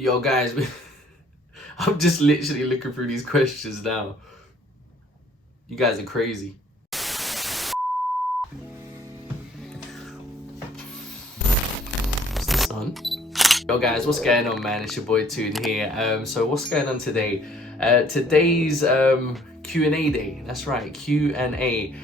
Yo, guys, I'm just literally looking through these questions now. You guys are crazy. What's the sun? Yo, guys, what's going on, man? It's your boy Toon here. So what's going on today? Today's Q&A day. That's right, Q&A.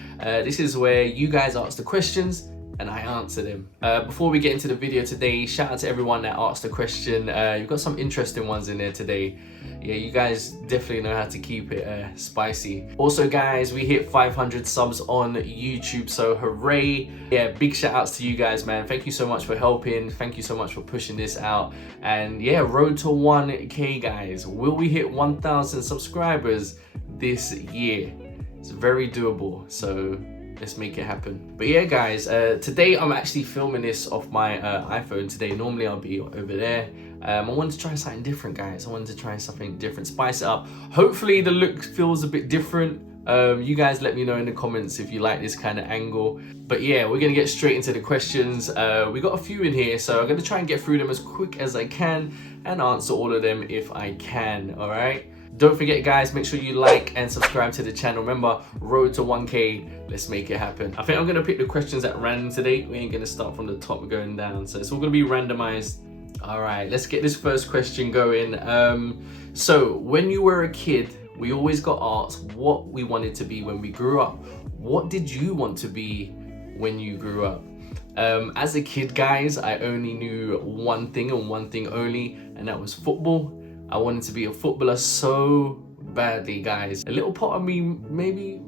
This is where you guys ask the questions and I answer them. Before we get into the video today, shout out to everyone that asked the question. You've got some interesting ones in there today. Yeah, you guys definitely know how to keep it spicy. Also, guys, we hit 500 subs on YouTube, so hooray. Yeah, big shout outs to you guys, man. Thank you so much for helping. Thank you so much for pushing this out. And yeah, road to 1K, guys. Will we hit 1,000 subscribers this year? It's very doable, so let's make it happen. But yeah, guys, today I'm actually filming this off my iPhone today. Normally I'll be over there. I wanted to try something different, guys. I wanted to try something different, spice it up. Hopefully the look feels a bit different. You guys let me know in the comments if you like this kind of angle. But yeah, we're gonna get straight into the questions. We got a few in here, so I'm gonna try and get through them as quick as I can and answer all of them if I can, all right? Don't forget, guys, make sure you like and subscribe to the channel. Remember, road to 1K, let's make it happen. I think I'm gonna pick the questions at random today. We ain't gonna start from the top going down, so it's all gonna be randomized. All right, let's get this first question going. So when you were a kid, we always got asked what we wanted to be when we grew up. What did you want to be when you grew up? As a kid, guys, I only knew one thing and one thing only, and that was football. I wanted to be a footballer so badly, guys. A little part of me maybe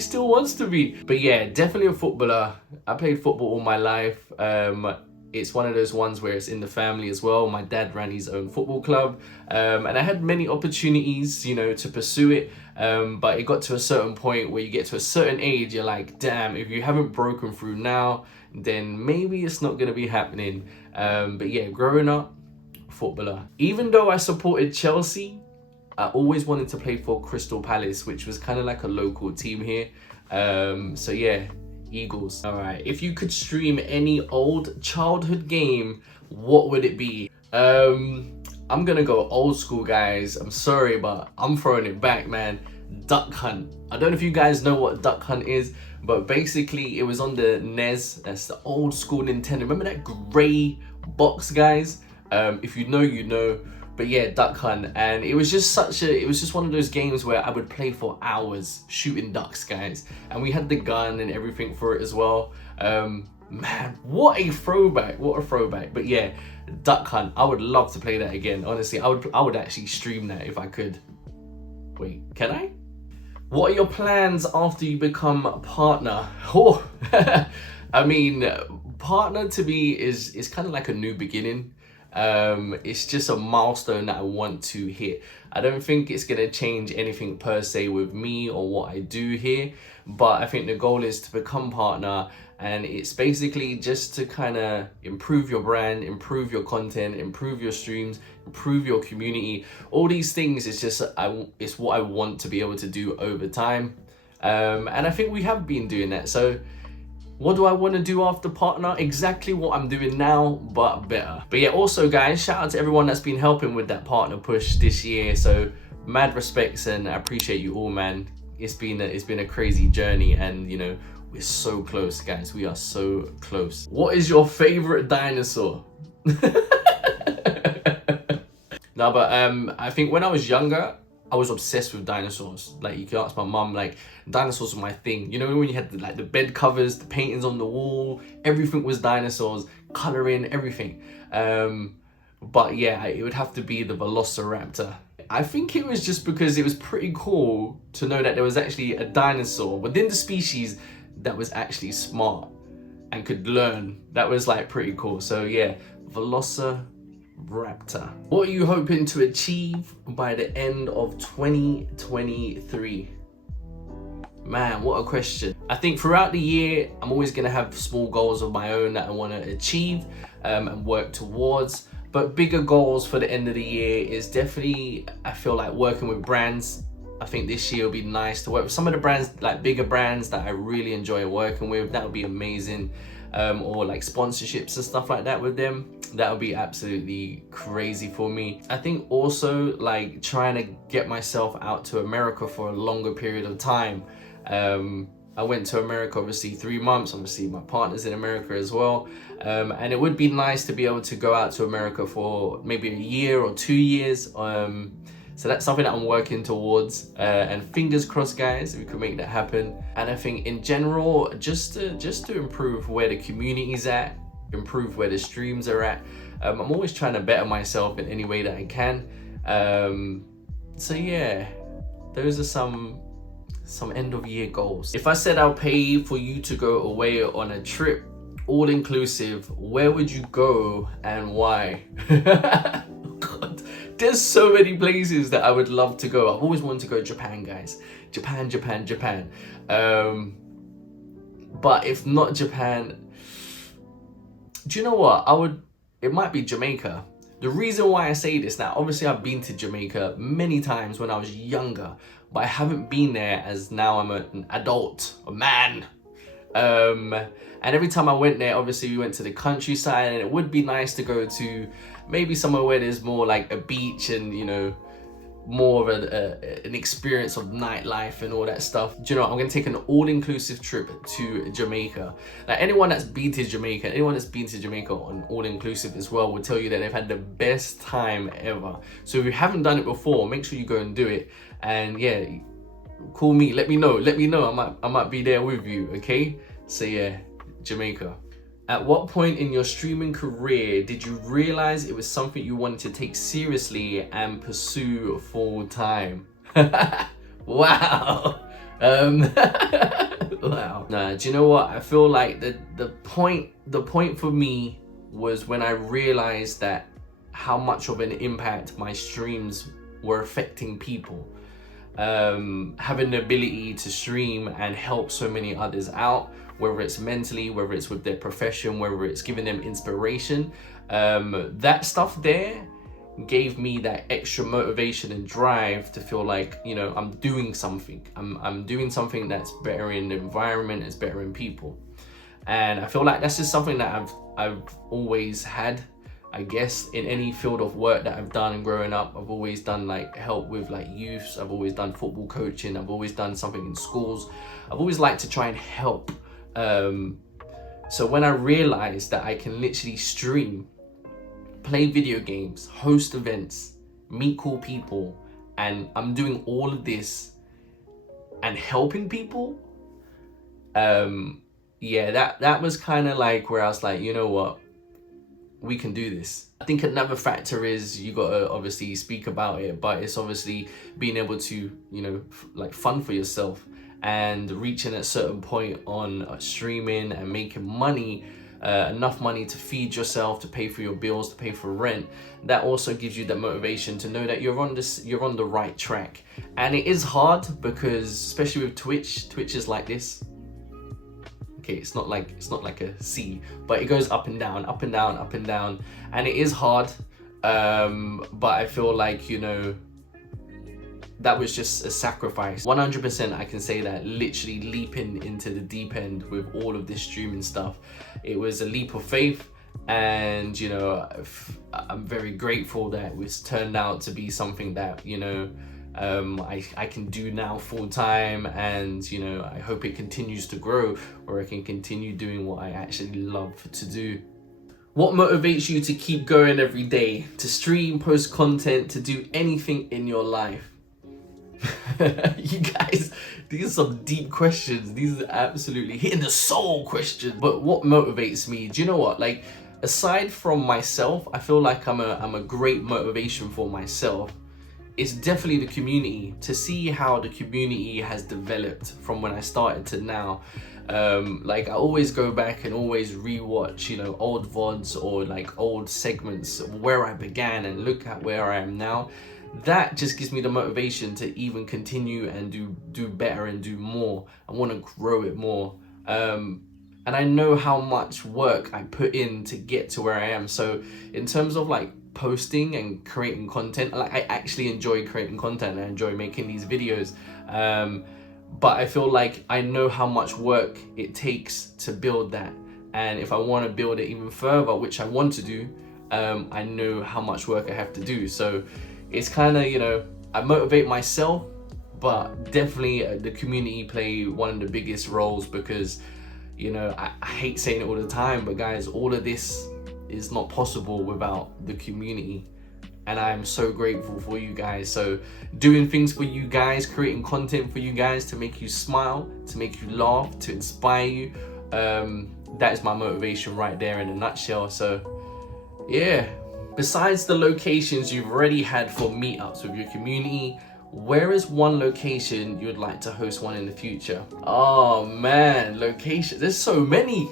still wants to be. But yeah, definitely a footballer. I played football all my life. It's one of those ones where it's in the family as well. My dad ran his own football club, and I had many opportunities, you know, to pursue it. But it got to a certain point where you get to a certain age, you're like, damn, if you haven't broken through now, then maybe it's not gonna be happening. But yeah, growing up, footballer. Even though I supported Chelsea, I always wanted to play for Crystal Palace, which was kind of like a local team here. So yeah, Eagles. All right, if you could stream any old childhood game, what would it be? I'm gonna go old school, guys. I'm sorry, but I'm throwing it back, man. Duck Hunt. I don't know if you guys know what Duck Hunt is, but basically it was on the NES. That's the old school Nintendo. Remember that gray box, guys? If you know, you know. But yeah, Duck Hunt, and it was just one of those games where I would play for hours shooting ducks, guys, and we had the gun and everything for it as well. Man, what a throwback, But yeah, Duck Hunt, I would love to play that again. Honestly, I would actually stream that if I could. Wait, can I? What are your plans after you become a partner? Oh, I mean, partner to me is kind of like a new beginning. It's just a milestone that I want to hit. I don't think it's gonna change anything per se with me or what I do here, but I think the goal is to become partner, and it's basically just to kind of improve your brand, improve your content, improve your streams, improve your community. All these things, it's just it's what I want to be able to do over time, and I think we have been doing that. So what do I want to do after partner? Exactly what I'm doing now, but better. But yeah, also, guys, shout out to everyone that's been helping with that partner push this year. So mad respects, and I appreciate you all, man. It's been a crazy journey, and you know, we're so close, guys. We are so close. What is your favorite dinosaur? No, but I think when I was younger, I was obsessed with dinosaurs. Like, you can ask my mum, like, dinosaurs were my thing. You know, when you had the bed covers, the paintings on the wall, everything was dinosaurs, coloring, everything. But yeah, it would have to be the Velociraptor. I think it was just because it was pretty cool to know that there was actually a dinosaur within the species that was actually smart and could learn. That was like pretty cool. So yeah, Velociraptor. What are you hoping to achieve by the end of 2023? Man, what a question. I think throughout the year, I'm always gonna have small goals of my own that I wanna achieve and work towards. But bigger goals for the end of the year is definitely, I feel like, working with brands. I think this year will be nice to work with some of the brands, like bigger brands that I really enjoy working with. That would be amazing. or like sponsorships and stuff like that with them. That would be absolutely crazy for me. I think also like trying to get myself out to America for a longer period of time. I went to America obviously 3 months. Obviously my partner's in America as well, and it would be nice to be able to go out to America for maybe a year or 2 years. So that's something that I'm working towards, and fingers crossed, guys, we can make that happen. And I think in general, just to improve where the community's at, improve where the streams are at. I'm always trying to better myself in any way that I can. So yeah, those are some end of year goals. If I said I'll pay for you to go away on a trip, all inclusive, where would you go and why? God, there's so many places that I would love to go. I've always wanted to go to Japan, guys. Japan. But if not Japan, do you know what? It might be Jamaica. The reason why I say this now, obviously I've been to Jamaica many times when I was younger, but I haven't been there as now I'm an adult, a man. And every time I went there, obviously we went to the countryside, and it would be nice to go to maybe somewhere where there's more like a beach and, you know, more of an experience of nightlife and all that stuff. Do you know what? I'm gonna take an all-inclusive trip to Jamaica. Like anyone that's been to Jamaica on all-inclusive as well will tell you that they've had the best time ever. So if you haven't done it before, make sure you go and do it. And yeah, call me, let me know. I might be there with you, okay? So yeah, Jamaica. At what point in your streaming career did you realize it was something you wanted to take seriously and pursue full time? Wow. Wow. Nah, do you know what? I feel like the point for me was when I realized that how much of an impact my streams were affecting people. Having the ability to stream and help so many others out, whether it's mentally, whether it's with their profession, whether it's giving them inspiration, that stuff there gave me that extra motivation and drive to feel like, you know, I'm doing something. I'm doing something that's bettering the environment, it's bettering people. And I feel like that's just something that I've always had. I guess in any field of work that I've done growing up, I've always done like help with like youths. I've always done football coaching. I've always done something in schools. I've always liked to try and help. So when I realized that I can literally stream, play video games, host events, meet cool people, and I'm doing all of this and helping people, yeah, that was kind of like where I was like, you know what? We can do this. I think another factor is you gotta obviously speak about it, but it's obviously being able to, you know, like fund for yourself and reaching a certain point on streaming and making money, enough money to feed yourself, to pay for your bills, to pay for rent. That also gives you the motivation to know that you're on the right track. And it is hard because, especially with Twitch is like this. Okay, it's not like a C, but it goes up and down, up and down, up and down, and it is hard. But I feel like, you know, that was just a sacrifice. 100% I can say that, literally leaping into the deep end with all of this streaming stuff, it was a leap of faith. And, you know, I'm very grateful that it was turned out to be something that, you know, I can do now full time, and, you know, I hope it continues to grow, or I can continue doing what I actually love to do. What motivates you to keep going every day, to stream, post content, to do anything in your life? You guys, these are some deep questions. These are absolutely hitting the soul questions. But what motivates me? Do you know what? Like, aside from myself, I feel like I'm a great motivation for myself. It's definitely the community, to see how the community has developed from when I started to now. Like, I always go back and always rewatch, you know, old VODs or like old segments of where I began and look at where I am now. That just gives me the motivation to even continue and do better and do more. I want to grow it more. And I know how much work I put in to get to where I am. So in terms of like posting and creating content, like, I actually enjoy creating content. I enjoy making these videos. But I feel like I know how much work it takes to build that. And if I want to build it even further, which I want to do, I know how much work I have to do. So it's kind of, you know, I motivate myself, but definitely the community play one of the biggest roles, because, you know, I hate saying it all the time, but guys, all of this is not possible without the community. And I'm so grateful for you guys. So doing things for you guys, creating content for you guys to make you smile, to make you laugh, to inspire you, that is my motivation right there in a nutshell. So yeah, besides the locations you've already had for meetups with your community, where is one location you'd like to host one in the future? Oh man, location, there's so many,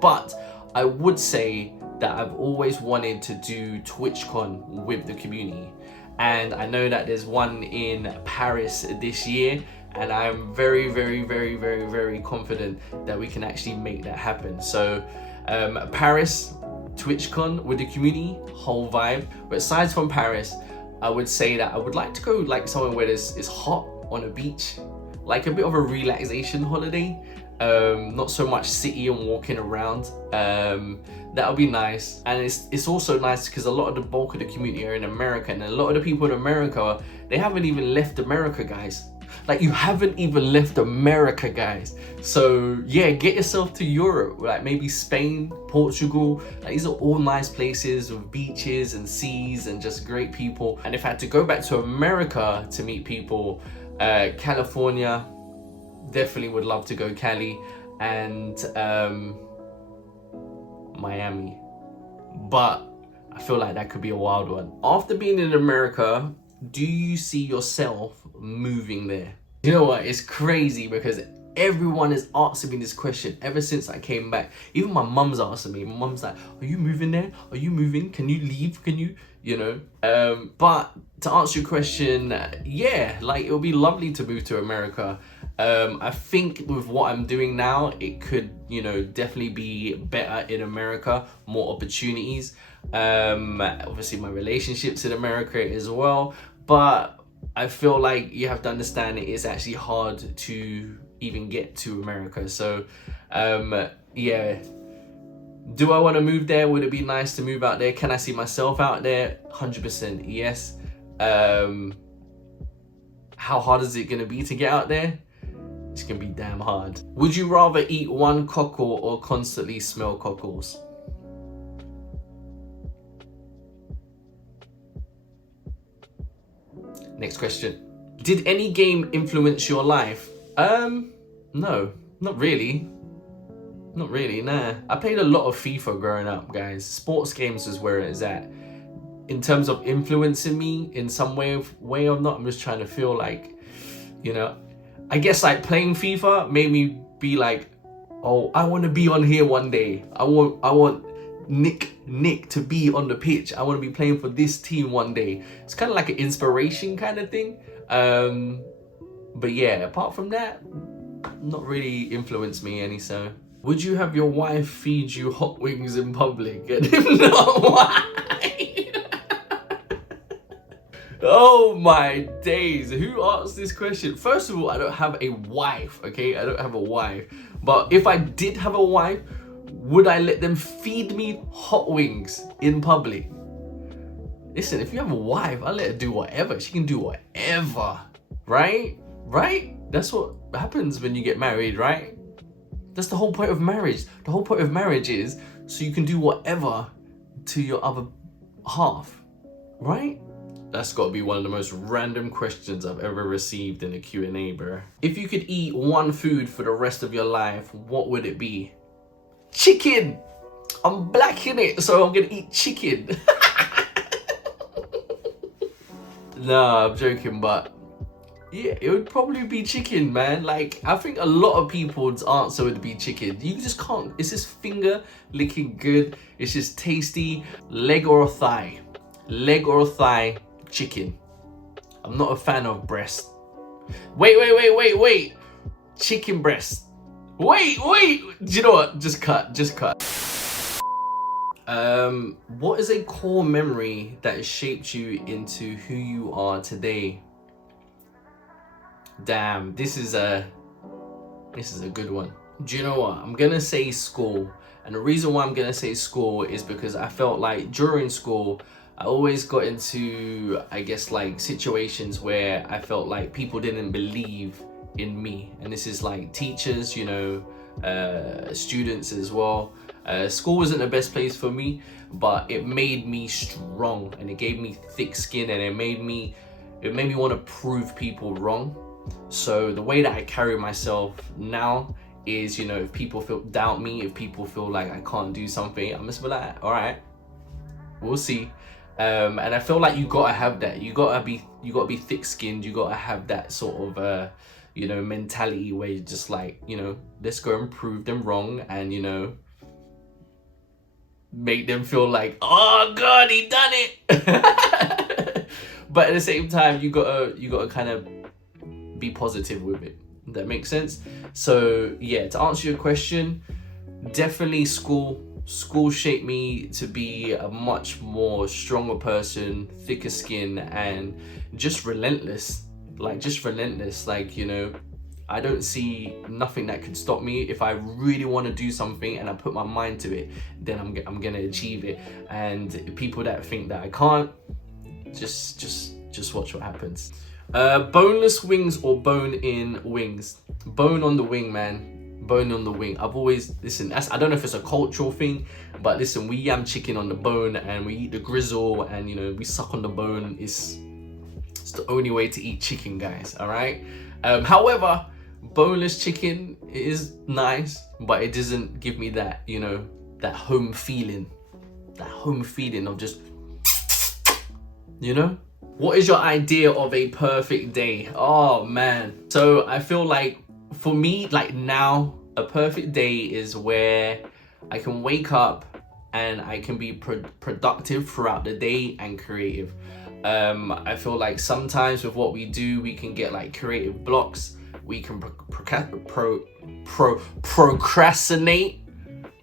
but I would say that I've always wanted to do TwitchCon with the community, and I know that there's one in Paris this year, and I'm very confident that we can actually make that happen. So Paris TwitchCon with the community, whole vibe. But aside from Paris, I would say that I would like to go like somewhere where it's hot on a beach, like a bit of a relaxation holiday. Not so much city and walking around. That would be nice. And it's also nice because a lot of the bulk of the community are in America, and a lot of the people in America, they haven't even left America, guys. Like, you haven't even left America, guys. So yeah, get yourself to Europe, like maybe Spain, Portugal. Like, these are all nice places with beaches and seas and just great people. And if I had to go back to America to meet people, California, definitely would love to go Cali, and Miami. But I feel like that could be a wild one. After being in America, do you see yourself moving there? You know what, it's crazy because everyone is asking me this question ever since I came back. Even my mum's asking me. My mum's like, are you moving there? Are you moving? Can you leave? Can you, you know? But to answer your question, yeah, like, it would be lovely to move to America. I think with what I'm doing now, it could, you know, definitely be better in America, more opportunities. Obviously my relationships in America as well, but I feel like you have to understand it is actually hard to even get to America. So yeah, do I want to move there? Would it be nice to move out there? Can I see myself out there? 100% yes. How hard is it going to be to get out there? It's gonna be damn hard. Would you rather eat one cockle or constantly smell cockles? Next question. Did any game influence your life? No, not really. Not really, nah. I played a lot of FIFA growing up, guys. Sports games is where it is at. In terms of influencing me in some way or not, I'm just trying to feel like, you know, I guess like playing FIFA made me be like, oh, I want to be on here one day. I want Nick to be on the pitch. I want to be playing for this team one day. It's kind of like an inspiration kind of thing. But yeah, apart from that, not really influenced me any. So, would you have your wife feed you hot wings in public? And if not, why? Oh my days, who asked this question? First of all, I don't have a wife, okay? I don't have a wife. But if I did have a wife, would I let them feed me hot wings in public? Listen, if you have a wife, I'll let her do whatever. She can do whatever, right? Right? That's what happens when you get married, right? That's the whole point of marriage. The whole point of marriage is so you can do whatever to your other half, right? That's got to be one of the most random questions I've ever received in a Q&A, bro. If you could eat one food for the rest of your life, what would it be? Chicken! I'm black in it, so I'm gonna eat chicken. Nah, I'm joking, but yeah, it would probably be chicken, man. Like, I think a lot of people's answer would be chicken. You just can't, it's just finger licking good. It's just tasty. Leg or thigh? Leg or thigh? Chicken. I'm not a fan of breast. Wait. Chicken breast. Wait. Do you know what? Just cut. What is a core memory that has shaped you into who you are today? Damn, this is a good one. Do you know what? I'm gonna say school. And the reason why I'm gonna say school is because I felt like during school, I always got into, I guess, like situations where I felt like people didn't believe in me. And this is like teachers, students as well. School wasn't the best place for me, but it made me strong and it gave me thick skin and it made me want to prove people wrong. So the way that I carry myself now is, if people doubt me, if people feel like I can't do something, I'm just be like, all right, we'll see. And I feel like you gotta have that. You gotta be thick-skinned. You gotta have that sort of, mentality where you're just like, let's go and prove them wrong, and make them feel like, oh God, he done it. But at the same time, you gotta kind of be positive with it. That makes sense. So yeah, to answer your question, definitely school. School shaped me to be a much more stronger person, thicker skin, and just relentless. I don't see nothing that could stop me. If I really want to do something and I put my mind to it, then I'm gonna achieve it. And people that think that I can't, just watch what happens. Boneless wings or bone-in wings? Bone on the wing, man. Bone on the wing. I've always, listen, I don't know if it's a cultural thing, but listen, we yam chicken on the bone and we eat the grizzle and we suck on the bone. It's the only way to eat chicken, guys, all right? However, boneless chicken is nice, but it doesn't give me that, that home feeling. That home feeling of just, What is your idea of a perfect day? Oh man. So I feel like for me, like now, a perfect day is where I can wake up and I can be productive throughout the day and creative. I feel like sometimes with what we do, we can get like creative blocks. We can procrastinate.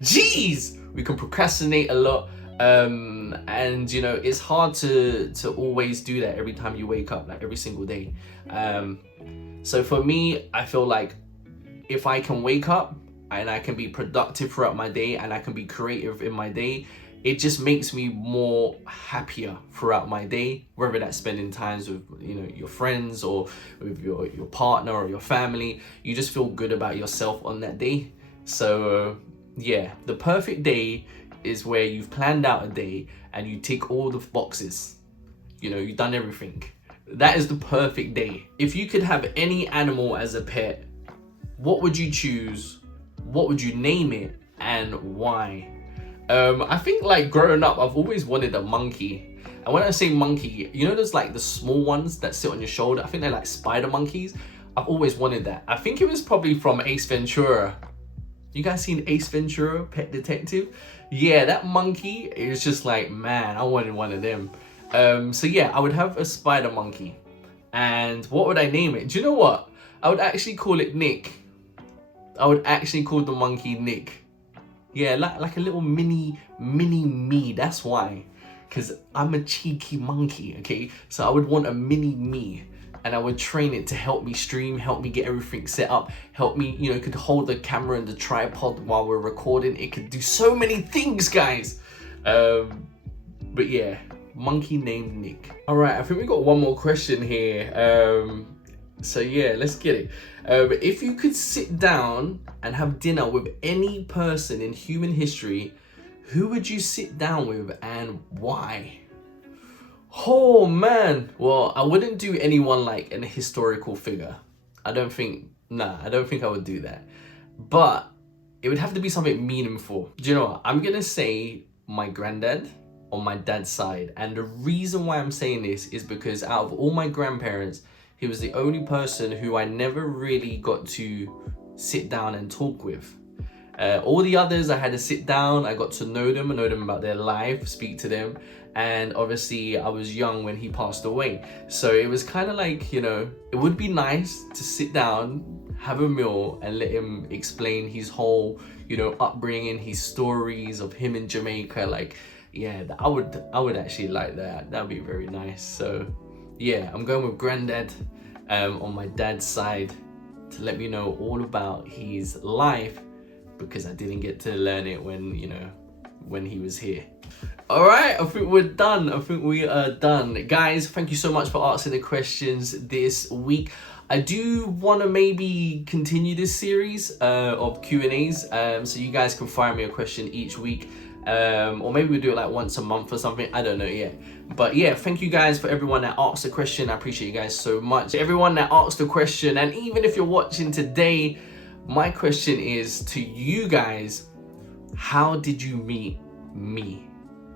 Jeez, we can procrastinate a lot. And it's hard to always do that every time you wake up, like every single day. So for me, I feel like if I can wake up and I can be productive throughout my day and I can be creative in my day, it just makes me more happier throughout my day, whether that's spending times with your friends or with your partner or your family. You just feel good about yourself on that day. So yeah, the perfect day is where you've planned out a day and you tick all the boxes. You've done everything. That is the perfect day. If you could have any animal as a pet, what would you choose? What would you name it and why? I think like growing up, I've always wanted a monkey. And when I say monkey, there's like the small ones that sit on your shoulder. I think they're like spider monkeys. I've always wanted that. I think it was probably from Ace Ventura. You guys seen Ace Ventura, Pet Detective? Yeah, that monkey is just like, man, I wanted one of them. So yeah, I would have a spider monkey. And what would I name it? Do you know what? I would actually call it Nick. I would actually call the monkey Nick. Yeah, like a little mini me. That's why. Because I'm a cheeky monkey, okay? So I would want a mini me. And I would train it to help me stream, help me get everything set up, help me, it could hold the camera and the tripod while we're recording. It could do so many things, guys. But yeah, monkey named Nick. All right, I think we got one more question here. So yeah, let's get it. If you could sit down and have dinner with any person in human history, who would you sit down with and why? Oh man, well, I wouldn't do anyone like an historical figure. I don't think I would do that. But it would have to be something meaningful. Do you know what? I'm gonna say my granddad on my dad's side. And the reason why I'm saying this is because out of all my grandparents, he was the only person who I never really got to sit down and talk with. All the others, I had to sit down, I got to know them about their life, speak to them. And obviously I was young when he passed away. So it was kind of like, it would be nice to sit down, have a meal and let him explain his whole, upbringing, his stories of him in Jamaica. Like, yeah, I would actually like that. That'd be very nice. So yeah, I'm going with granddad on my dad's side to let me know all about his life because I didn't get to learn it when, you know, when he was here. All right, I think we're done. I think we are done. Guys, thank you so much for asking the questions this week. I do want to maybe continue this series of Q&As, so you guys can fire me a question each week, or maybe we'll do it like once a month or something. I don't know yet. But yeah, thank you guys for everyone that asked a question. I appreciate you guys so much. Everyone that asked a question, and even if you're watching today, my question is to you guys: how did you meet me?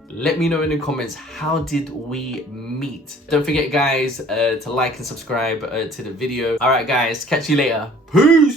Let me know in the comments, how did we meet? Don't forget, guys, to like and subscribe to the video. All right, guys, catch you later. Peace.